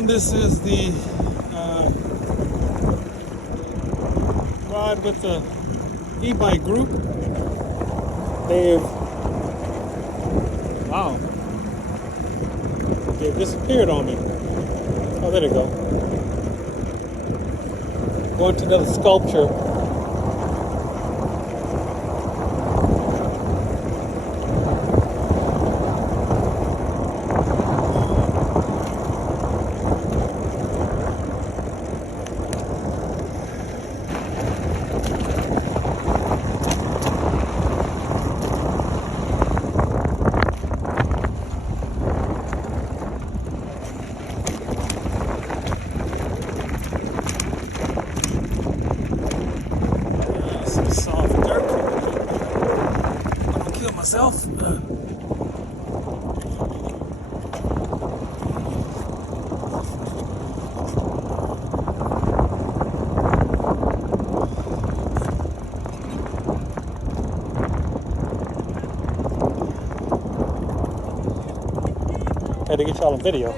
And this is the ride with the e-bike group. They've disappeared on me. Oh, there they go. Going to another sculpture. Some soft dirt. I'm gonna kill myself. Had to get y'all a video.